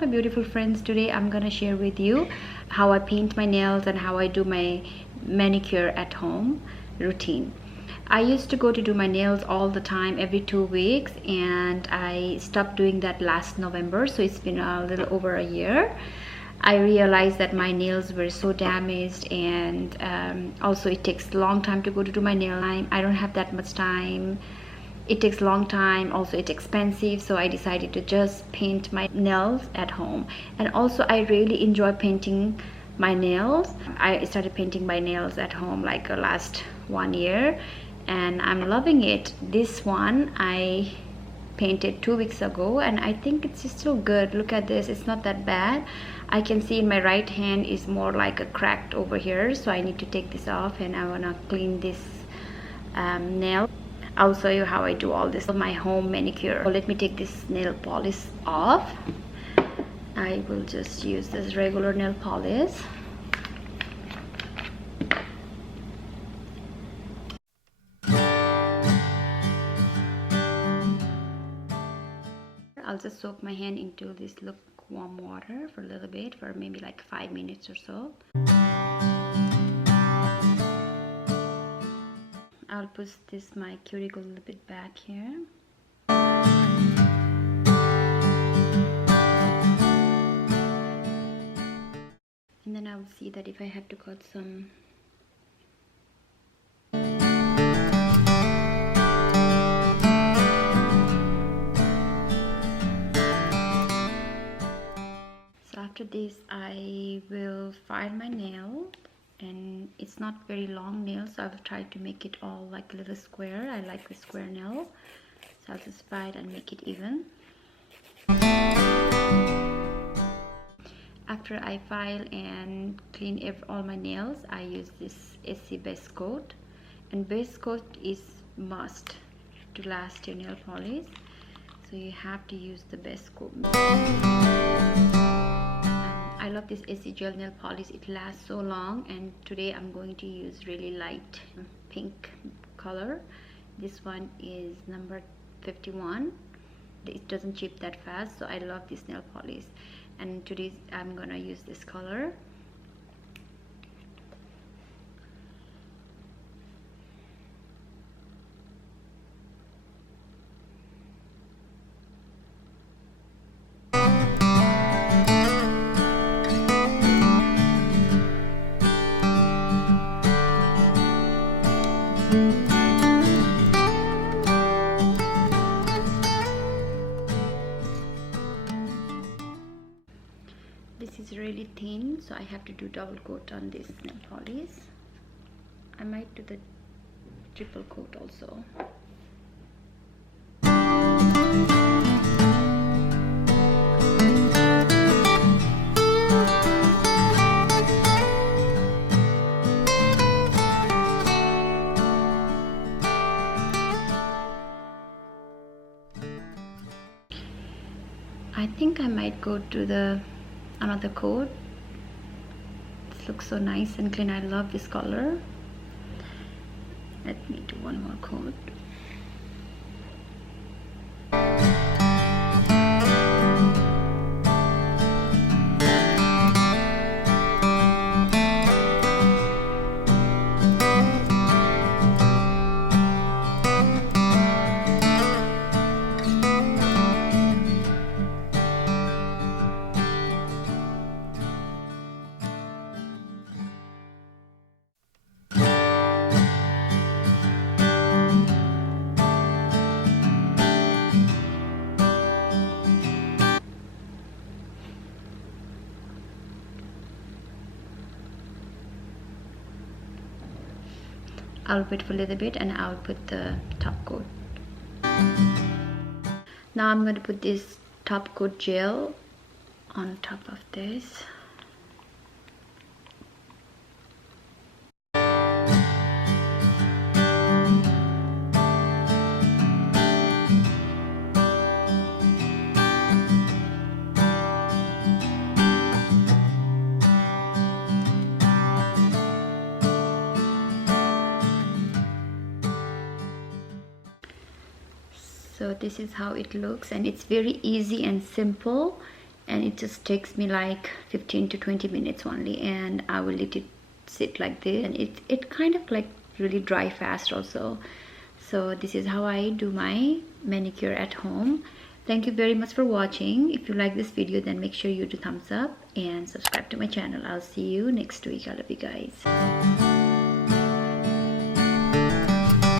my beautiful friends. Today I'm gonna share with you how I paint my nails and how I do my manicure at home routine. I used to go to do my nails all the time every 2 weeks, and I stopped doing that last November, so it's been a little over a year. I realized that my nails were so damaged, and also it takes a long time to go to do my nail. I don't have that much time. It takes a long time, also it's expensive, so I decided to just paint my nails at home. And also I really enjoy painting my nails. I started painting my nails at home like last 1 year, and I'm loving it. This one I painted 2 weeks ago, and I think it's still good. Look at this, it's not that bad. I can see in my right hand is more like a cracked over here, so I need to take this off, and I want to clean this nail. I'll show you how I do all this, my home manicure. So let me take this nail polish off. I will just use this regular nail polish. I'll just soak my hand into this lukewarm water for a little bit, for maybe like 5 minutes or so. I'll push my cuticle a little bit back here. And then I'll see that if I have to cut some after this I will file my nail, and it's not very long nail, so I will try to make it all like a little square. I like the square nail, so I'll just file and make it even. After I file and clean all my nails, I use this AC base coat, and base coat is must to last your nail polish, so you have to use the base coat. I love this AC gel nail polish, it lasts so long. And today I'm going to use really light pink color. This one is number 51. It doesn't chip that fast, so I love this nail polish, and today I'm gonna use this color. This is really thin, so I have to do double coat on this nail polish. I might do the triple coat also. I think I might go to another coat. This looks so nice and clean. I love this color. Let me do one more coat. I'll wait for a little bit and I'll put the top coat. Now I'm going to put this top coat gel on top of this. So this is how it looks, and it's very easy and simple, and it just takes me like 15 to 20 minutes only, and I will let it sit like this, and it kind of like really dry fast also. So this is how I do my manicure at home. Thank you very much for watching. If you like this video, then make sure you do thumbs up and subscribe to my channel. I'll see you next week. I love you guys.